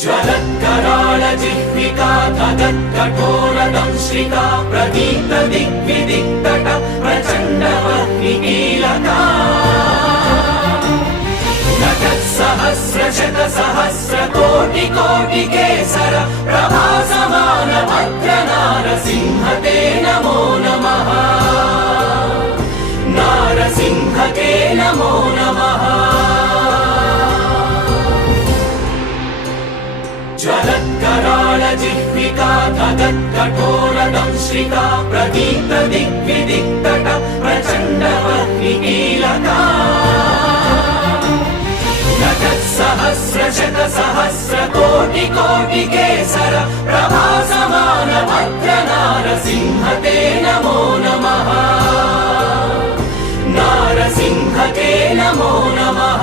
ज्वलत्कराळ जिह्विका धगत्कठोरदंश्रिका प्रदीप्त दिग्विदिक्तट प्रचण्डवह्निकीलका नटत्सहस्रशतसहस्रकोटिकोटिकेसर प्रभासमान भद्रनारसिंह ते नमो नमः। नारसिंह ते नमो नमः। ज्वलत्कराळ जिह्विका धगत्कठोरदंश्रिका प्रदीप्त दिग्विदिक्तट प्रचण्डवह्निकीलका नटत्सहस्रशतसहस्रकोटिकोटिकेसर प्रभासमान भद्रनारसिंह ते नमो नमः। नारसिंह ते नमो नमः।